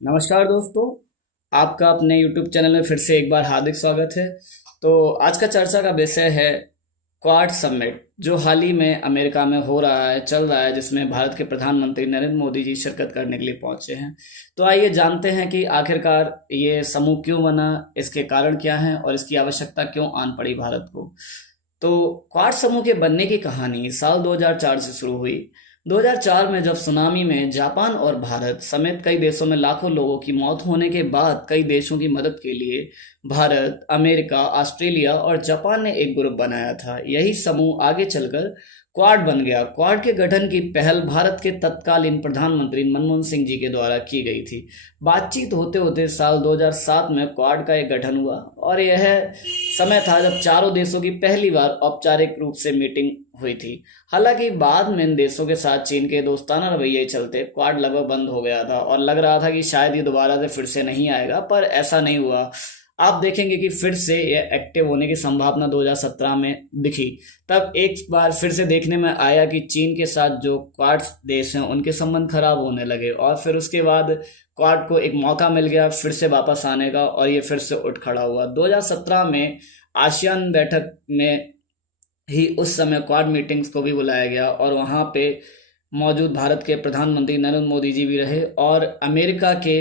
नमस्कार दोस्तों। आपका अपने YouTube चैनल में फिर से एक बार हार्दिक स्वागत है। तो आज का चर्चा का विषय है क्वाड समिट, जो हाल ही में अमेरिका में हो रहा है, चल रहा है, जिसमें भारत के प्रधानमंत्री नरेंद्र मोदी जी शिरकत करने के लिए पहुंचे हैं। तो आइए जानते हैं कि आखिरकार ये समूह क्यों बना, इसके कारण क्या हैं और इसकी आवश्यकता क्यों आन पड़ी भारत को। तो क्वाड समूह के बनने की कहानी साल 2004 से शुरू हुई। 2004 में जब सुनामी में जापान और भारत समेत कई देशों में लाखों लोगों की मौत होने के बाद कई देशों की मदद के लिए भारत, अमेरिका, ऑस्ट्रेलिया और जापान ने एक ग्रुप बनाया था। यही समूह आगे चलकर क्वाड बन गया। क्वाड के गठन की पहल भारत के तत्कालीन प्रधानमंत्री मनमोहन सिंह जी के द्वारा की गई थी। बातचीत होते होते साल 2007 में क्वाड का एक गठन हुआ और यह समय था जब चारों देशों की पहली बार औपचारिक रूप से मीटिंग हुई थी। हालांकि बाद में इन देशों के साथ चीन के दोस्ताना रवैये चलते क्वाड लगभग बंद हो गया था और लग रहा था कि शायद ये दोबारा से फिर से नहीं आएगा, पर ऐसा नहीं हुआ। आप देखेंगे कि फिर से ये एक्टिव होने की संभावना 2017 में दिखी। तब एक बार फिर से देखने में आया कि चीन के साथ जो क्वाड देश हैं उनके संबंध खराब होने लगे और फिर उसके बाद क्वाड को एक मौका मिल गया फिर से वापस आने का और ये फिर से उठ खड़ा हुआ। 2017 में आसियान बैठक में ही उस समय क्वाड मीटिंग्स को भी बुलाया गया और वहाँ पे मौजूद भारत के प्रधानमंत्री नरेंद्र मोदी जी भी रहे और अमेरिका के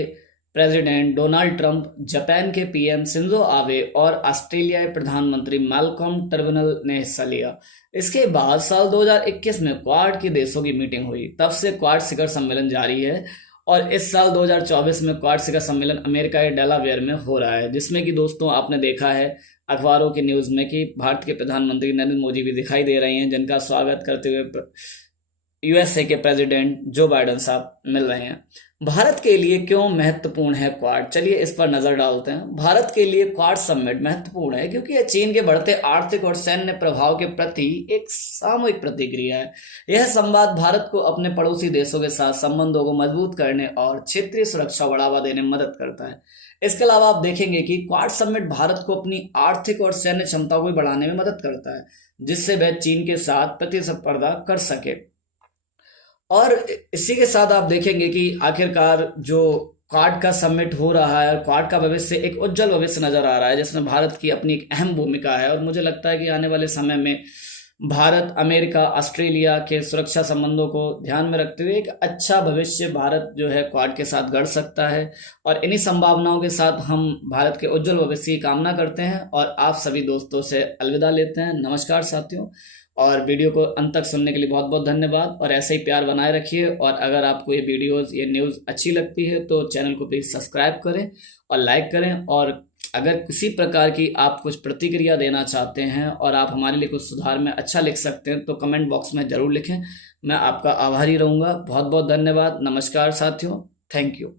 प्रेसिडेंट डोनाल्ड ट्रंप, जापान के पीएम शिंजो आबे और ऑस्ट्रेलियाई प्रधानमंत्री मैल्कॉम टर्बनल ने हिस्सा लिया। इसके बाद साल 2021 में क्वाड के देशों की मीटिंग हुई। तब से क्वाड शिखर सम्मेलन जारी है और इस साल 2024 में क्वाड शिखर सम्मेलन अमेरिका के डेलावेयर में हो रहा है, जिसमें कि दोस्तों आपने देखा है अखबारों की न्यूज़ में कि भारत के प्रधानमंत्री नरेंद्र मोदी भी दिखाई दे रहे हैं, जिनका स्वागत करते हुए यूएसए के प्रेसिडेंट जो बाइडेन साहब मिल रहे हैं। भारत के लिए क्यों महत्वपूर्ण है क्वाड, चलिए इस पर नजर डालते हैं। भारत के लिए क्वाड समिट महत्वपूर्ण है क्योंकि यह चीन के बढ़ते आर्थिक और सैन्य प्रभाव के प्रति एक सामूहिक प्रतिक्रिया है। यह संवाद भारत को अपने पड़ोसी देशों के साथ संबंधों को मजबूत करने और क्षेत्रीय सुरक्षा बढ़ावा देने में मदद करता है। इसके अलावा आप देखेंगे कि क्वाड समिट भारत को अपनी आर्थिक और सैन्य क्षमता को भी बढ़ाने में मदद करता है, जिससे वह चीन के साथ प्रतिस्पर्धा कर सके। और इसी के साथ आप देखेंगे कि आखिरकार जो क्वाड का समिट हो रहा है, क्वाड का भविष्य एक उज्जवल भविष्य नजर आ रहा है, जिसमें भारत की अपनी एक अहम भूमिका है और मुझे लगता है कि आने वाले समय में भारत, अमेरिका, ऑस्ट्रेलिया के सुरक्षा संबंधों को ध्यान में रखते हुए एक अच्छा भविष्य भारत जो है क्वाड के साथ गढ़ सकता है। और इन्हीं संभावनाओं के साथ हम भारत के उज्जवल भविष्य की कामना करते हैं और आप सभी दोस्तों से अलविदा लेते हैं। नमस्कार साथियों, और वीडियो को अंत तक सुनने के लिए बहुत बहुत धन्यवाद और ऐसे ही प्यार बनाए रखिए। और अगर आपको ये वीडियोस, ये न्यूज़ अच्छी लगती है तो चैनल को प्लीज़ सब्सक्राइब करें और लाइक करें। और अगर किसी प्रकार की आप कुछ प्रतिक्रिया देना चाहते हैं और आप हमारे लिए कुछ सुधार में अच्छा लिख सकते हैं तो कमेंट बॉक्स में ज़रूर लिखें। मैं आपका आभारी रहूँगा। बहुत बहुत धन्यवाद। नमस्कार साथियों, थैंक यू।